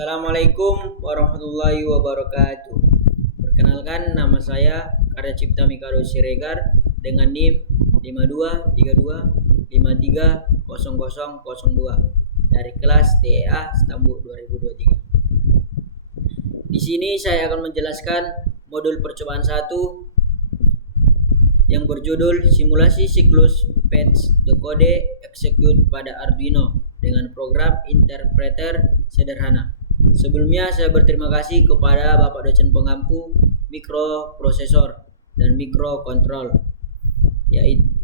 Assalamualaikum warahmatullahi wabarakatuh. Perkenalkan, nama saya Karya Cipta Mikado Siregar dengan NIM 5232530002 dari kelas TEA Stambul 2023. Di sini saya akan menjelaskan modul percobaan 1 yang berjudul Simulasi Siklus Patch Decode Execute pada Arduino dengan program interpreter sederhana. Sebelumnya saya berterima kasih kepada Bapak dosen pengampu mikroprosesor dan mikrokontrol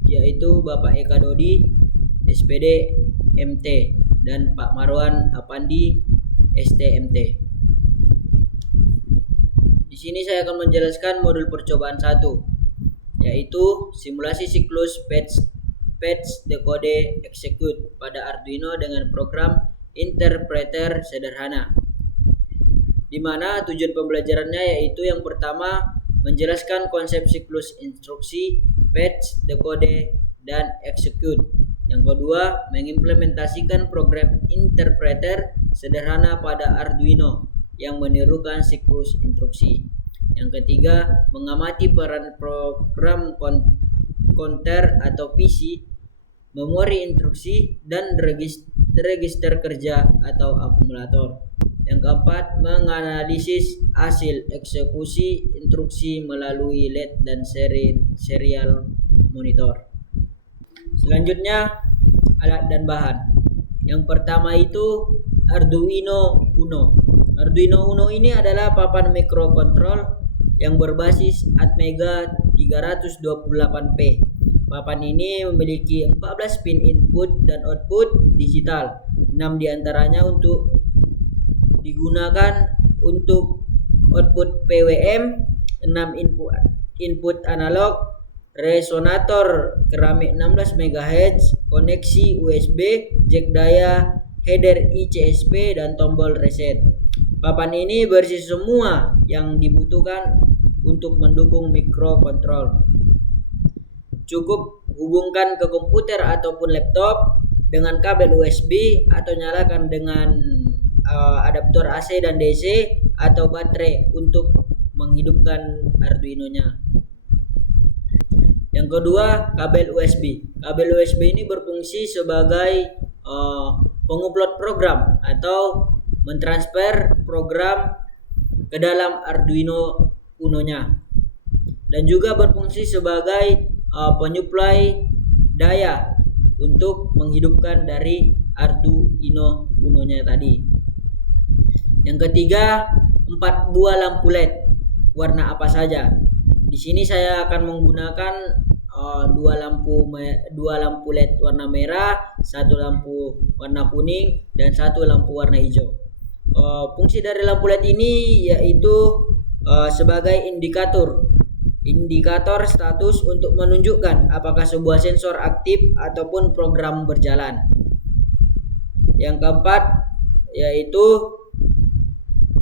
yaitu Bapak Eka Dodi SPD MT dan Pak Marwan Apandi STMT. Di sini saya akan menjelaskan modul percobaan 1 yaitu simulasi siklus patch decode execute pada Arduino dengan program interpreter sederhana, di mana tujuan pembelajarannya yaitu yang pertama menjelaskan konsep siklus instruksi patch, decode, dan execute. Yang kedua, mengimplementasikan program interpreter sederhana pada Arduino yang menirukan siklus instruksi. Yang ketiga, mengamati peran program counter atau PC, memori instruksi, dan register kerja atau akumulator. Yang keempat, menganalisis hasil eksekusi instruksi melalui LED dan serial monitor. Selanjutnya, alat dan bahan. Yang pertama itu Arduino Uno. Arduino Uno ini adalah papan mikrokontrol yang berbasis Atmega 328P. Papan ini memiliki 14 pin input dan output digital. 6 diantaranya digunakan untuk output PWM, 6 input analog, resonator keramik 16 MHz, koneksi USB, jack daya, header ICSP, dan tombol reset. Papan ini berisi semua yang dibutuhkan untuk mendukung mikrokontrol. Cukup hubungkan ke komputer ataupun laptop dengan kabel USB atau nyalakan dengan adaptor AC dan DC atau baterai untuk menghidupkan Arduino-nya. Yang kedua, kabel USB. Kabel USB ini berfungsi sebagai pengupload program atau mentransfer program ke dalam Arduino Uno-nya, dan juga berfungsi sebagai penyuplai daya untuk menghidupkan dari Arduino Uno-nya tadi. Yang ketiga, 4 buah lampu LED warna apa saja. Di sini saya akan menggunakan dua lampu LED warna merah, 1 lampu warna kuning, dan 1 lampu warna hijau. Fungsi dari lampu LED ini yaitu sebagai indikator status untuk menunjukkan apakah sebuah sensor aktif ataupun program berjalan. Yang keempat yaitu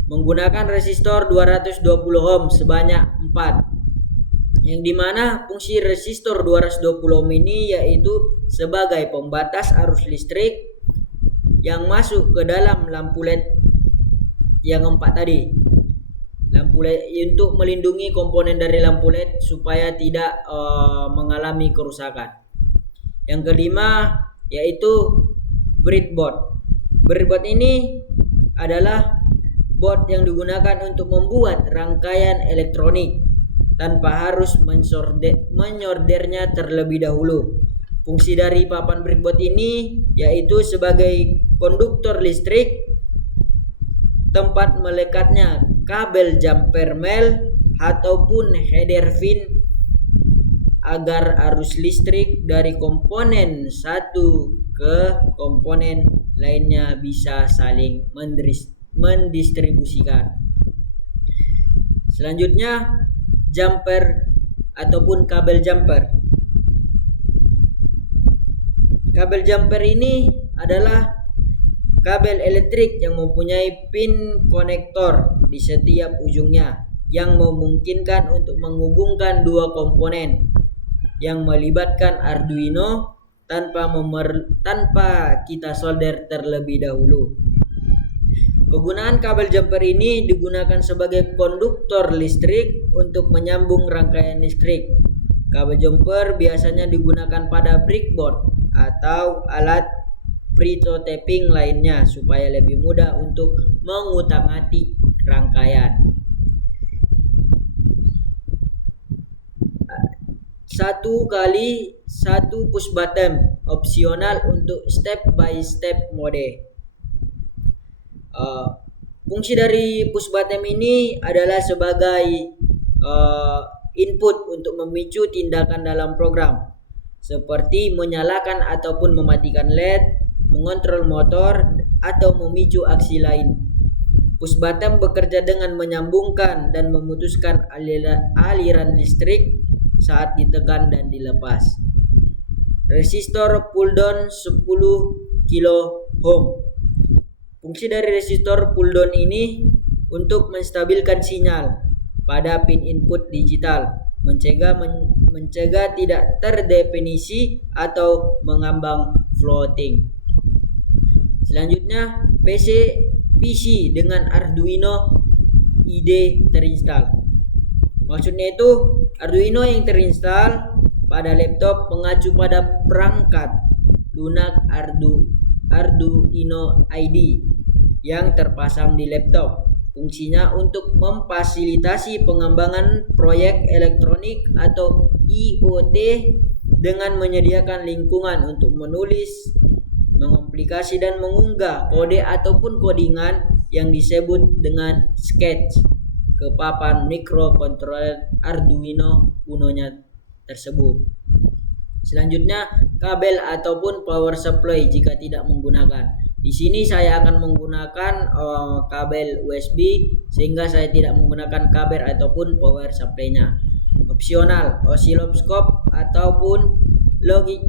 menggunakan resistor 220 ohm sebanyak 4, yang dimana fungsi resistor 220 ohm ini yaitu sebagai pembatas arus listrik yang masuk ke dalam lampu LED yang 4 tadi. Lampu LED untuk melindungi komponen dari lampu LED supaya tidak mengalami kerusakan. Yang kelima yaitu breadboard. Breadboard ini adalah board yang digunakan untuk membuat rangkaian elektronik tanpa harus menyordernya terlebih dahulu. Fungsi dari papan breadboard ini yaitu sebagai konduktor listrik, tempat melekatnya kabel jumper mel ataupun header pin agar arus listrik dari komponen satu ke komponen lainnya bisa saling mendistribusikan. Selanjutnya, jumper ataupun kabel jumper. Kabel jumper ini adalah kabel elektrik yang mempunyai pin konektor di setiap ujungnya yang memungkinkan untuk menghubungkan dua komponen yang melibatkan Arduino tanpa kita solder terlebih dahulu. Kegunaan kabel jumper ini digunakan sebagai konduktor listrik untuk menyambung rangkaian listrik. Kabel jumper biasanya digunakan pada breadboard atau alat pre-taping lainnya supaya lebih mudah untuk mengutak-atik rangkaian. 1x1 push button opsional untuk step by step mode. Fungsi dari push button ini adalah sebagai input untuk memicu tindakan dalam program seperti menyalakan ataupun mematikan LED, mengontrol motor, atau memicu aksi lain. Push button bekerja dengan menyambungkan dan memutuskan aliran listrik saat ditekan dan dilepas. Resistor pull down 10 kilo ohm. Fungsi dari resistor pull down ini untuk menstabilkan sinyal pada pin input digital, mencegah tidak terdefinisi atau mengambang floating. Selanjutnya, PC dengan Arduino IDE terinstall. Maksudnya itu Arduino yang terinstall pada laptop mengacu pada perangkat lunak Arduino IDE yang terpasang di laptop. Fungsinya untuk memfasilitasi pengembangan proyek elektronik atau IoT dengan menyediakan lingkungan untuk menulis, mengomplikasi dan mengunggah kode ataupun kodingan yang disebut dengan sketch ke papan microcontroller Arduino Uno-nya tersebut. Selanjutnya, kabel ataupun power supply jika tidak menggunakan. Di sini saya akan menggunakan kabel USB sehingga saya tidak menggunakan kabel ataupun power supply-nya. Opsional, oscilloscope ataupun logic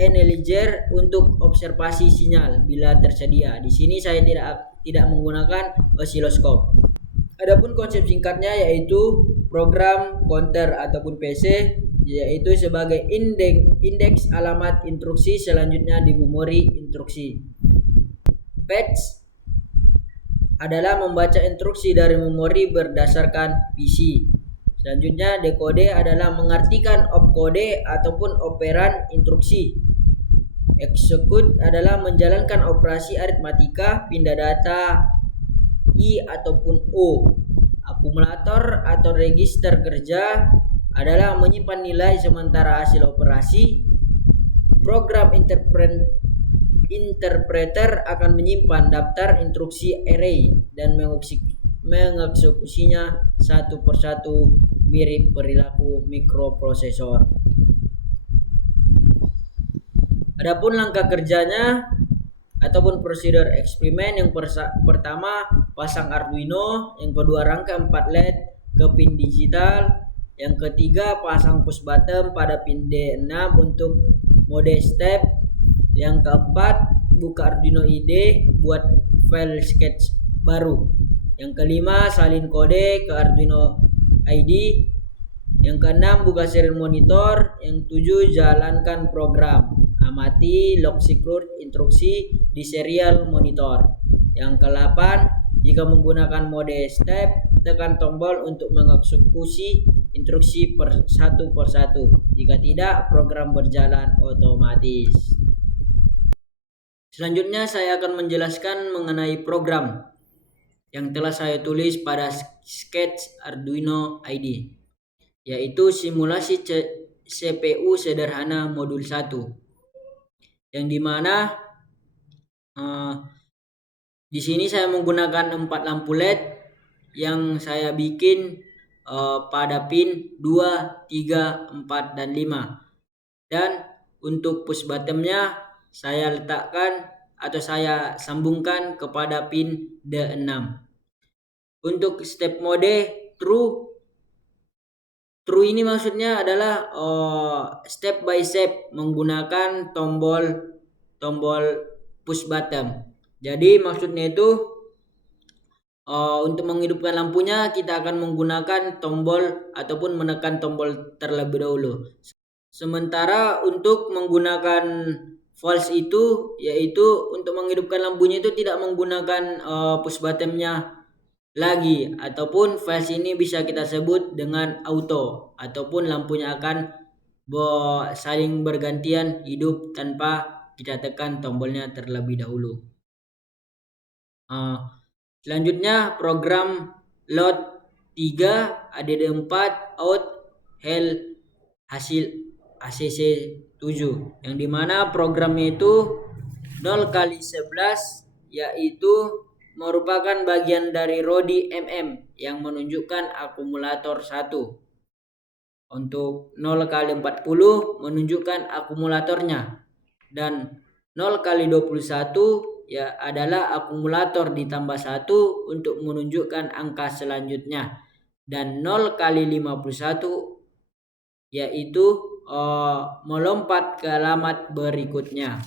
analyzer untuk observasi sinyal bila tersedia. Di sini saya tidak menggunakan oscilloscope. Adapun konsep singkatnya yaitu program counter ataupun PC, yaitu sebagai indeks alamat instruksi selanjutnya di memori instruksi. Fetch adalah membaca instruksi dari memori berdasarkan PC. Selanjutnya, decode adalah mengartikan opkode ataupun operan instruksi. Execute adalah menjalankan operasi aritmatika, pindah data I ataupun O. Akumulator atau register kerja adalah menyimpan nilai sementara hasil operasi. Program interpreter akan menyimpan daftar instruksi array dan mengeksekusinya satu persatu mirip perilaku mikroprosesor. Adapun langkah kerjanya ataupun prosedur eksperimen, yang pertama pasang Arduino, yang kedua rangkai 4 LED ke pin digital, yang ketiga pasang push button pada pin D6 untuk mode step, yang keempat buka Arduino IDE buat file sketch baru, yang kelima salin kode ke Arduino IDE, yang keenam buka serial monitor, yang tujuh jalankan program, amati log secure instruksi di serial monitor. Yang ke-8, jika menggunakan mode step, tekan tombol untuk mengeksekusi instruksi satu persatu. Jika tidak, program berjalan otomatis. Selanjutnya saya akan menjelaskan mengenai program yang telah saya tulis pada sketch Arduino IDE, yaitu simulasi CPU sederhana modul 1, yang dimana di sini saya menggunakan 4 lampu LED yang saya bikin pada pin 2, 3, 4, dan 5. Dan untuk push buttonnya saya letakkan atau saya sambungkan kepada pin D6. Untuk step mode true ini maksudnya adalah step by step menggunakan tombol push button. Jadi maksudnya itu untuk menghidupkan lampunya kita akan menggunakan tombol ataupun menekan tombol terlebih dahulu. Sementara untuk menggunakan false itu yaitu untuk menghidupkan lampunya itu tidak menggunakan push buttonnya lagi, ataupun false ini bisa kita sebut dengan auto, ataupun lampunya akan saling bergantian hidup tanpa kita tekan tombolnya terlebih dahulu. Selanjutnya program load 3 add4 out hell hasil ACC 7, yang dimana programnya itu 0 kali 11 yaitu merupakan bagian dari Rodi yang menunjukkan akumulator 1. Untuk 0 kali 40 menunjukkan akumulatornya, dan 0 kali 21 ya adalah akumulator ditambah 1 untuk menunjukkan angka selanjutnya, dan 0 kali 51 yaitu melompat ke alamat berikutnya.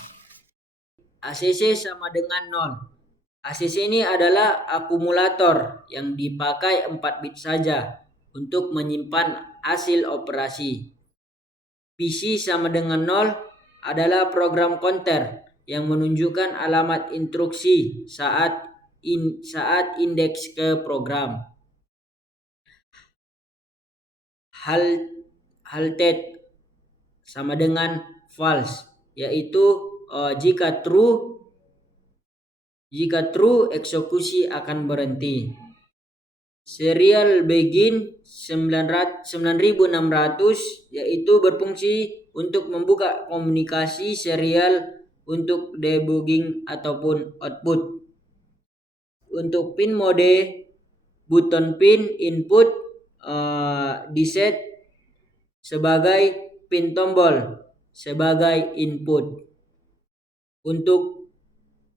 ACC sama dengan 0. ACC ini adalah akumulator yang dipakai 4 bit saja untuk menyimpan hasil operasi. PC sama dengan 0 adalah program counter yang menunjukkan alamat instruksi saat indeks ke program. Halted sama dengan false, yaitu jika true eksekusi akan berhenti. Serial begin 9600 yaitu berfungsi untuk membuka komunikasi serial untuk debugging ataupun output. Untuk pin mode, button pin input diset sebagai pin tombol sebagai input. Untuk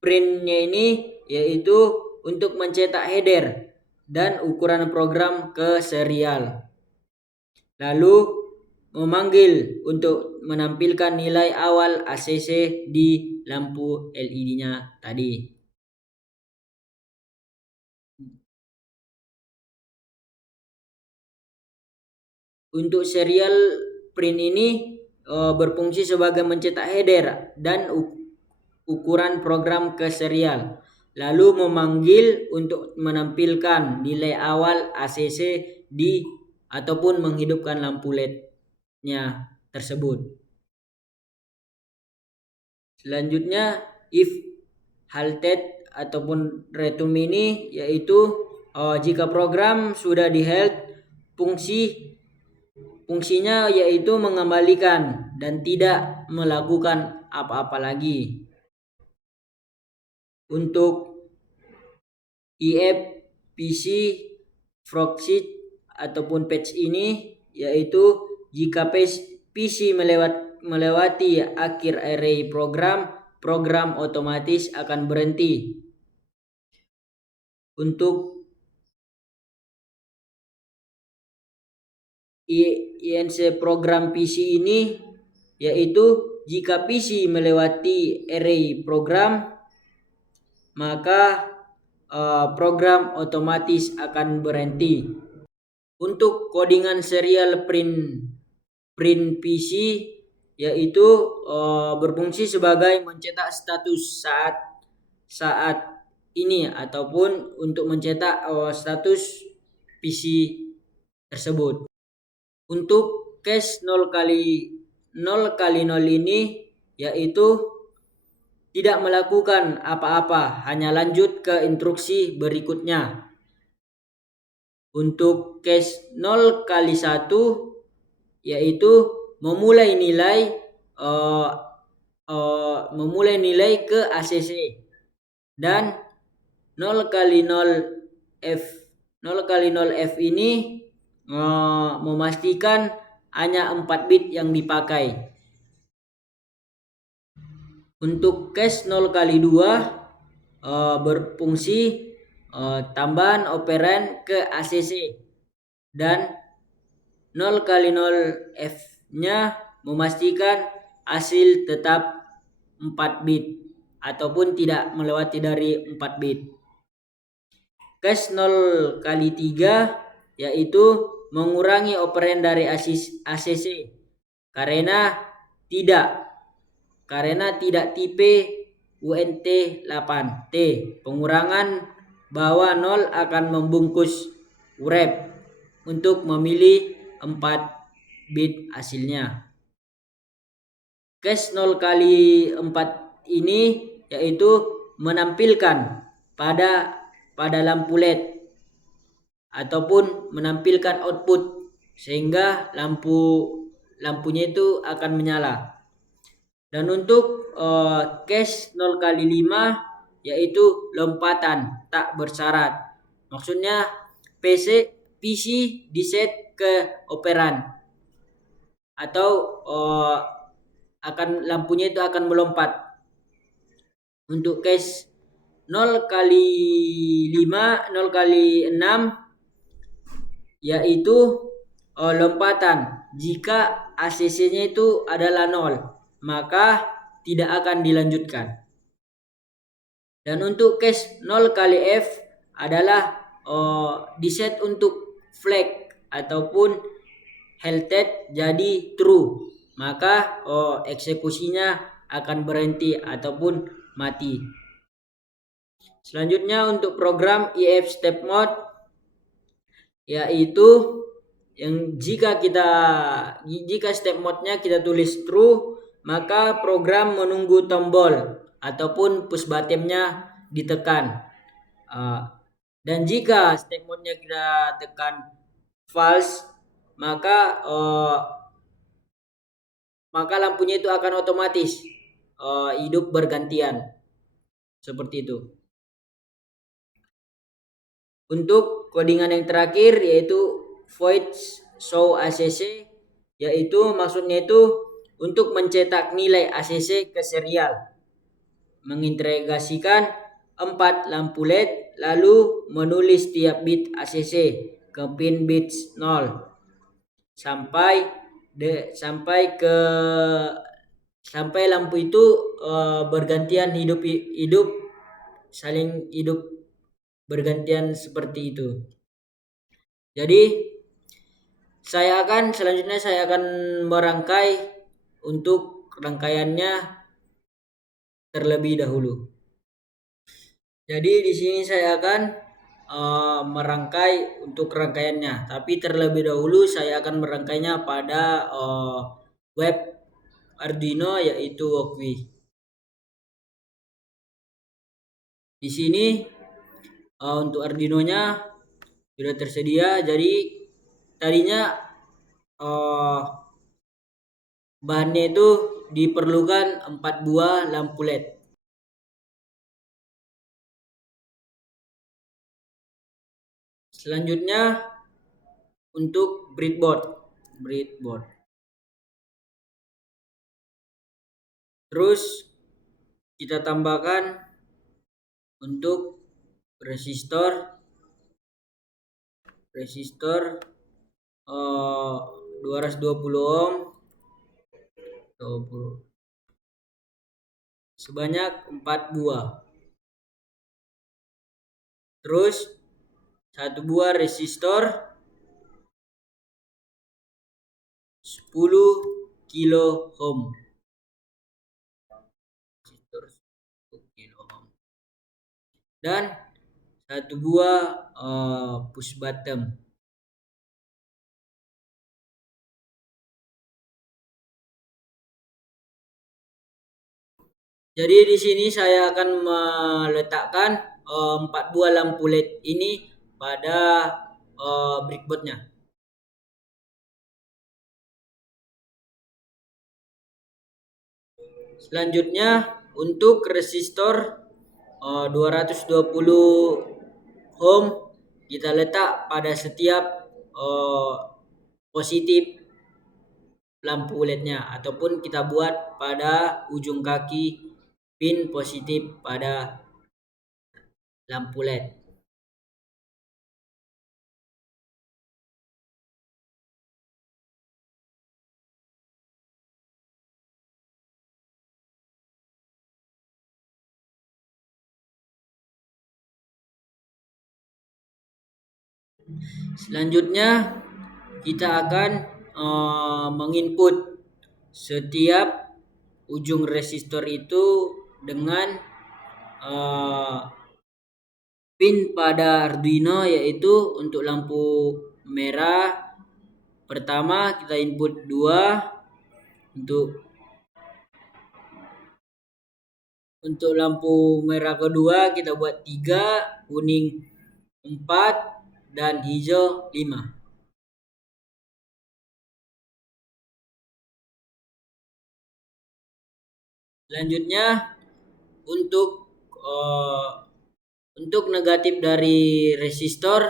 printnya ini yaitu untuk mencetak header dan ukuran program ke serial. Lalu memanggil untuk menampilkan nilai awal ACC di lampu LED-nya tadi. Untuk serial print ini berfungsi sebagai mencetak header dan ukuran program ke serial, lalu memanggil untuk menampilkan nilai awal ACC di ataupun menghidupkan lampu LED-nya tersebut. Selanjutnya if halted ataupun return ini yaitu jika program sudah di halt, fungsinya yaitu mengembalikan dan tidak melakukan apa-apa lagi. Untuk EF PC proxy ataupun patch ini yaitu jika PC melewati akhir array program otomatis akan berhenti. Untuk INC program PC ini yaitu jika PC melewati array program, maka program otomatis akan berhenti. Untuk codingan serial print PC yaitu berfungsi sebagai mencetak status saat ini ataupun untuk mencetak status PC tersebut. Untuk cache 0 kali 0 ini yaitu tidak melakukan apa-apa, hanya lanjut ke instruksi berikutnya. Untuk cache 0 kali 1 yaitu memulai nilai ke ACC, dan 0 kali 0 F ini memastikan hanya 4 bit yang dipakai. Untuk cache 0 kali 2 berfungsi tambahan operan ke ACC, dan 0 kali 0 F-nya memastikan hasil tetap 4 bit ataupun tidak melewati dari 4 bit. Cache 0 kali 3 yaitu mengurangi operan dari ACC karena karena tidak tipe UNT 8T. Pengurangan bahwa 0 akan membungkus urep untuk memilih 4 bit hasilnya. Cache 0 kali 4 ini yaitu menampilkan pada lampu LED ataupun menampilkan output sehingga lampunya itu akan menyala. Dan untuk cache 0 kali 5 yaitu lompatan tak bersyarat. Maksudnya PC diset ke operan atau lampunya itu akan melompat. Untuk cache 0 kali 5, 0 kali 6 yaitu lompatan. Jika ACC-nya itu adalah 0, maka tidak akan dilanjutkan. Dan untuk cache 0 kali F adalah diset untuk flag ataupun halted jadi true, maka eksekusinya akan berhenti ataupun mati. Selanjutnya untuk program if step mode yaitu yang jika step mode-nya kita tulis true, maka program menunggu tombol ataupun push button-nya ditekan. Dan jika step mode-nya kita tekan false, maka lampunya itu akan otomatis hidup bergantian. Seperti itu. Untuk codingan yang terakhir yaitu void show ACC, yaitu maksudnya itu untuk mencetak nilai ACC ke serial, mengintegrasikan 4 lampu LED lalu menulis tiap bit ACC ke pin bits 0 sampai lampu itu bergantian saling hidup bergantian seperti itu. Jadi selanjutnya saya akan merangkai untuk rangkaiannya terlebih dahulu. Jadi di sini saya akan merangkai untuk rangkaiannya, tapi terlebih dahulu saya akan merangkainya pada web Arduino yaitu Walkwi. Di sini untuk Arduino-nya sudah tersedia. Jadi tadinya bahannya itu diperlukan 4 buah lampu LED. Selanjutnya untuk breadboard. Terus kita tambahkan untuk resistor 220 ohm sebanyak 4 buah. Terus 1 buah resistor 10 kilo ohm. Dan 1 buah push button. Jadi di sini saya akan meletakkan 4 buah lampu LED ini pada breadboard-nya. Selanjutnya untuk resistor 220 ohm kita letak pada setiap positif lampu LED-nya ataupun kita buat pada ujung kaki pin positif pada lampu LED. Selanjutnya kita akan menginput setiap ujung resistor itu dengan pin pada Arduino, yaitu untuk lampu merah pertama kita input 2, untuk lampu merah kedua kita buat 3, kuning 4, dan hijau 5. Selanjutnya untuk negatif dari resistor,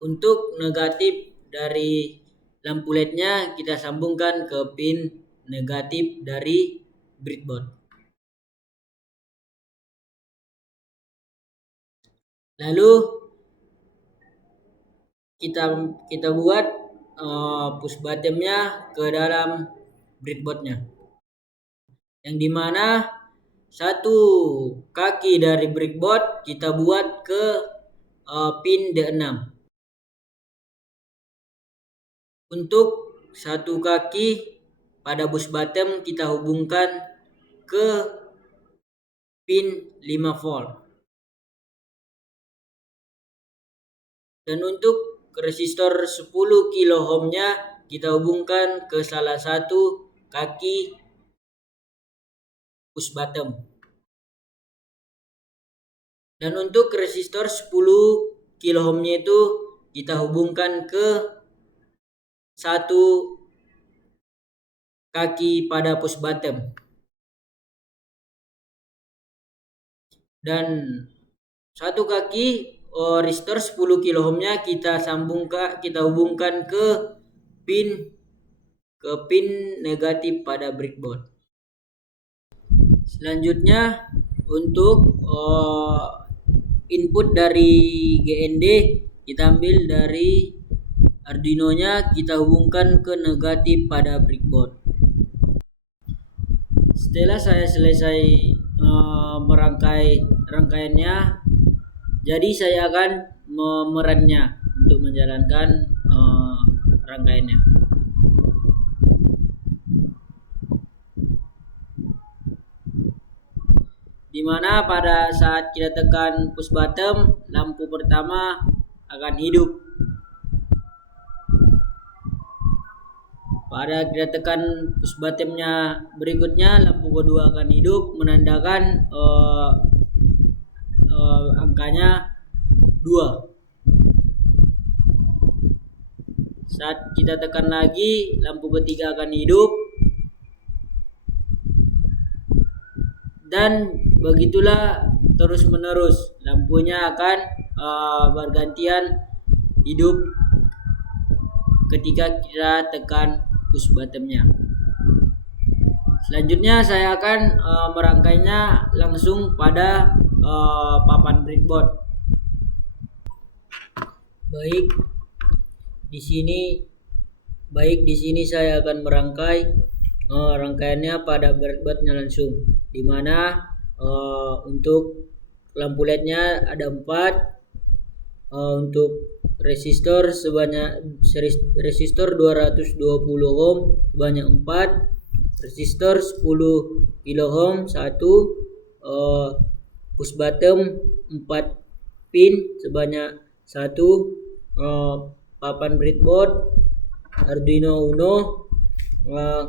untuk negatif dari lampu LED-nya kita sambungkan ke pin negatif dari breadboard. Lalu kita buat push button-nya ke dalam breadboard-nya, yang dimana satu kaki dari breadboard kita buat ke pin D6. Untuk satu kaki pada push button kita hubungkan ke pin 5 volt. Dan untuk resistor 10 kilo ohm-nya kita hubungkan ke salah satu kaki push button. Dan untuk resistor 10 kilo ohm-nya itu kita hubungkan ke satu kaki pada push button. Dan satu kaki resistor 10 kilo ohm-nya kita hubungkan ke pin negatif pada breadboard. Selanjutnya untuk input dari GND kita ambil dari Arduino-nya, kita hubungkan ke negatif pada breadboard. Setelah saya selesai merangkai rangkaiannya, jadi saya akan memerannya untuk menjalankan rangkaiannya. Dimana pada saat kita tekan push button, lampu pertama akan hidup. Pada kita tekan push button-nya berikutnya, lampu kedua akan hidup, menandakan angkanya 2. Saat kita tekan lagi, lampu ketiga akan hidup, dan begitulah terus menerus, lampunya akan bergantian hidup ketika kita tekan push button-nya. Selanjutnya saya akan merangkainya langsung pada papan breadboard. Baik, di sini saya akan merangkai rangkaiannya pada breadboard-nya langsung, dimana untuk lampu LED-nya ada 4, untuk resistor 220 ohm sebanyak 4, resistor 10 kilo ohm 1, push button 4 pin sebanyak 1, papan breadboard, Arduino Uno,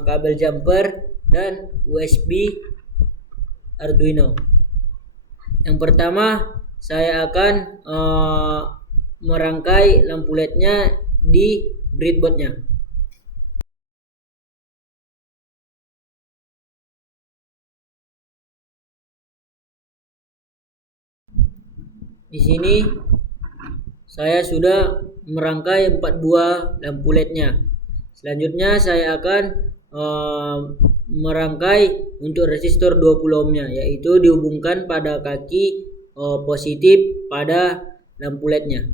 kabel jumper, dan USB Arduino. Yang pertama saya akan merangkai lampu LED-nya di breadboard-nya. Di sini saya sudah merangkai 4 buah lampu LED-nya. Selanjutnya saya akan merangkai untuk resistor 20 ohm-nya, yaitu dihubungkan pada kaki positif pada lampu LED-nya.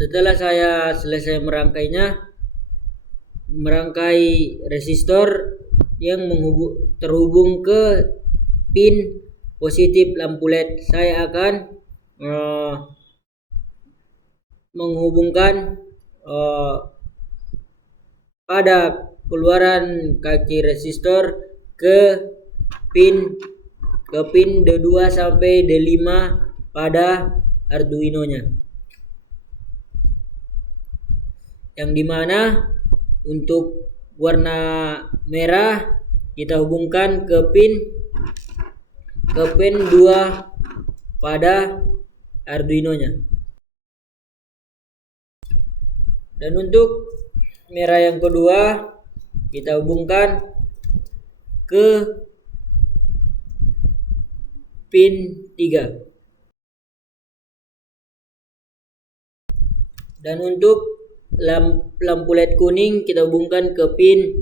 Setelah saya selesai merangkai resistor yang terhubung ke pin positif lampu LED, saya akan eh, menghubungkan pada keluaran kaki resistor ke pin D2 sampai D5 pada Arduino-nya. Yang dimana untuk warna merah kita hubungkan ke pin 2 pada Arduino-nya. Dan untuk merah yang kedua kita hubungkan ke pin 3. Dan untuk lampu LED kuning kita hubungkan ke pin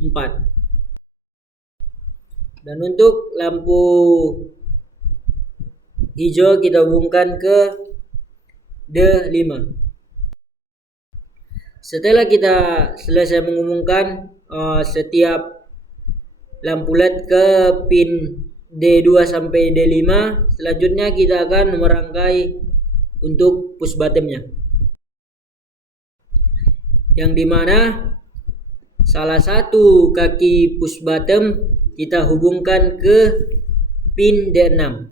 4. Dan untuk lampu hijau kita hubungkan ke D5. Setelah kita selesai menghubungkan setiap lampu LED ke pin D2 sampai D5, selanjutnya kita akan merangkai untuk push buttonnya, yang dimana salah satu kaki push button kita hubungkan ke pin D6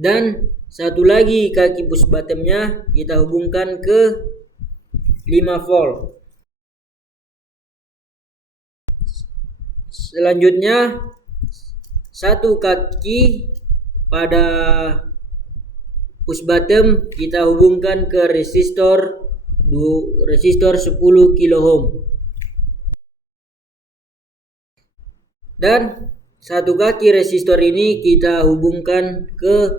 dan satu lagi kaki push buttonnya kita hubungkan ke 5 volt. Selanjutnya satu kaki pada push button kita hubungkan ke resistor 10 kilo ohm. Dan satu kaki resistor ini kita hubungkan ke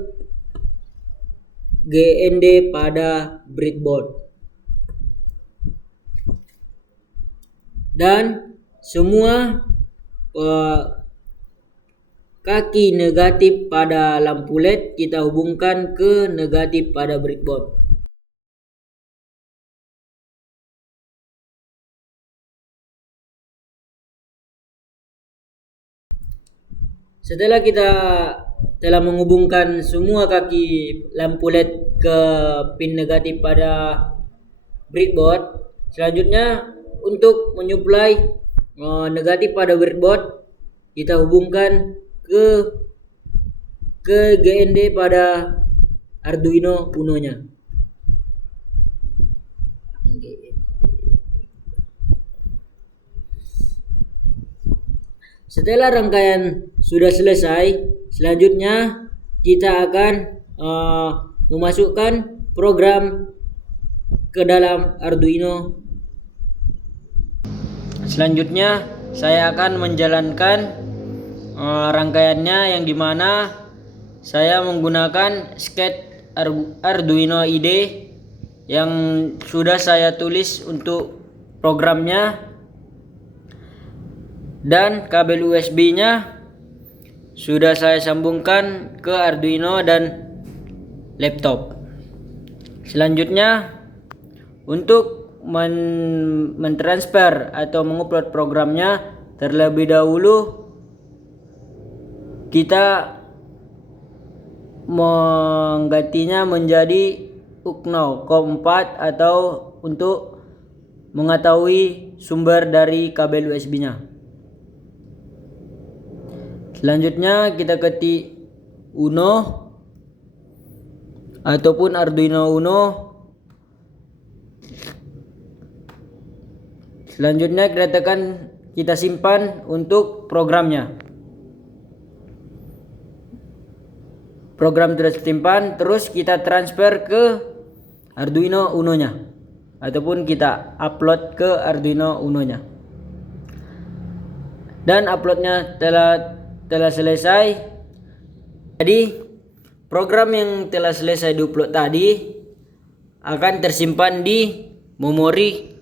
GND pada breadboard. Dan semua kaki negatif pada lampu LED kita hubungkan ke negatif pada breadboard. Setelah kita telah menghubungkan semua kaki lampu LED ke pin negatif pada breadboard, selanjutnya untuk menyuplai negatif pada breadboard kita hubungkan ke GND pada Arduino Uno-nya. Setelah rangkaian sudah selesai, selanjutnya kita akan memasukkan program ke dalam Arduino. Selanjutnya saya akan menjalankan rangkaiannya, yang dimana saya menggunakan sket Arduino IDE yang sudah saya tulis untuk programnya, dan kabel USB-nya sudah saya sambungkan ke Arduino dan laptop. Selanjutnya untuk mentransfer atau mengupload programnya, terlebih dahulu kita menggantinya menjadi UKNO COM4 atau untuk mengetahui sumber dari kabel USB-nya. Selanjutnya kita ketik Uno ataupun Arduino Uno. Selanjutnya kita simpan untuk programnya. Program sudah tersimpan, terus kita transfer ke Arduino Uno-nya ataupun kita upload ke Arduino Uno-nya. Dan uploadnya telah selesai. Jadi program yang telah selesai diupload tadi akan tersimpan di memori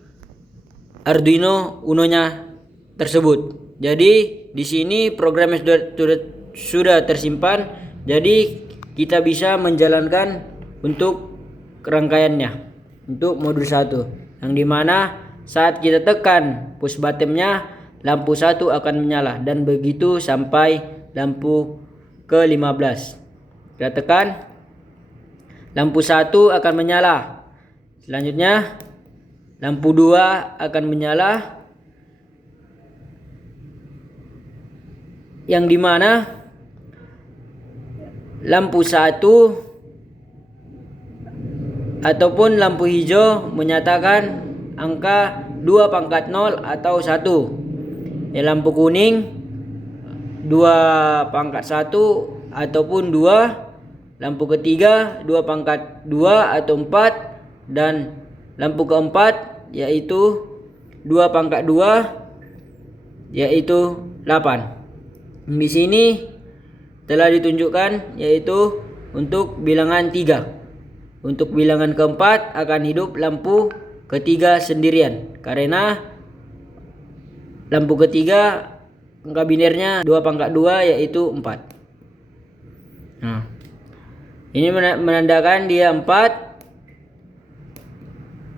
Arduino Uno-nya tersebut. Jadi di sini programnya sudah tersimpan. Jadi kita bisa menjalankan untuk rangkaiannya untuk modul 1, yang dimana saat kita tekan push buttonnya lampu 1 akan menyala, dan begitu sampai lampu ke-15. kita tekan, lampu 1 akan menyala. Selanjutnya lampu 2 akan menyala, yang dimana lampu 1 ataupun lampu hijau menyatakan angka 2.0 atau 1. Lampu kuning 2.1 ataupun 2. Lampu ketiga 2.2 atau 4. Dan lampu keempat yaitu 2.2 yaitu 8. Di sini telah ditunjukkan yaitu untuk bilangan 3. Untuk bilangan keempat akan hidup lampu ketiga sendirian, karena lampu ketiga angka binarnya 2.2 yaitu 4. Nah, ini menandakan dia 4,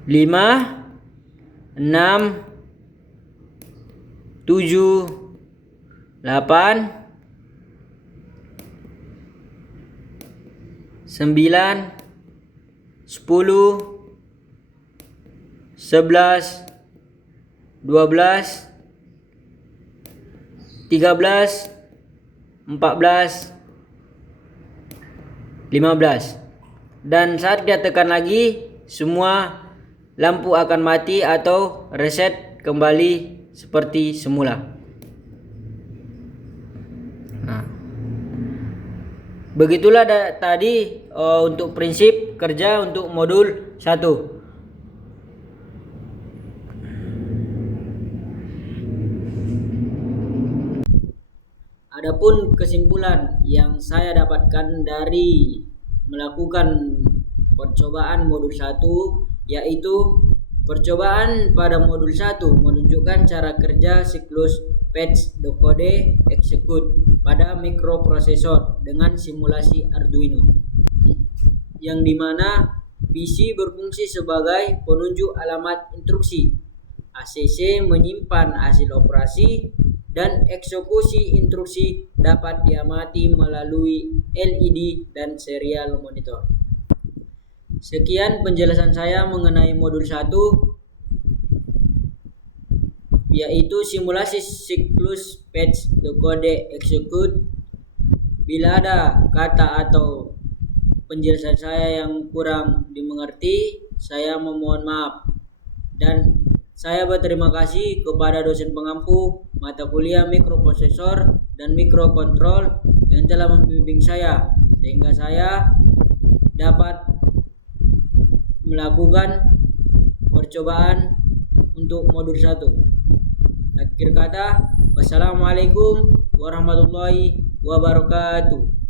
5, 6, 7, 8, 9, 10, 11, 12, 13, 14, 15. Dan saat kita tekan lagi, semua lampu akan mati atau reset kembali seperti semula. Nah, begitulah tadi untuk prinsip kerja untuk modul 1. Adapun kesimpulan yang saya dapatkan dari melakukan percobaan modul 1 yaitu percobaan pada modul 1 menunjukkan cara kerja siklus fetch, decode, execute pada mikroprosesor dengan simulasi Arduino, yang dimana PC berfungsi sebagai penunjuk alamat instruksi, ACC menyimpan hasil operasi, dan eksekusi instruksi dapat diamati melalui LED dan serial monitor. Sekian penjelasan saya mengenai modul 1, yaitu simulasi siklus fetch, decode, execute. Bila ada kata atau penjelasan saya yang kurang dimengerti, saya memohon maaf. Dan saya berterima kasih kepada dosen pengampu mata kuliah mikroprosesor dan mikrokontrol yang telah membimbing saya sehingga saya dapat melakukan percobaan untuk modul 1. Akhir kata, wassalamualaikum warahmatullahi wabarakatuh.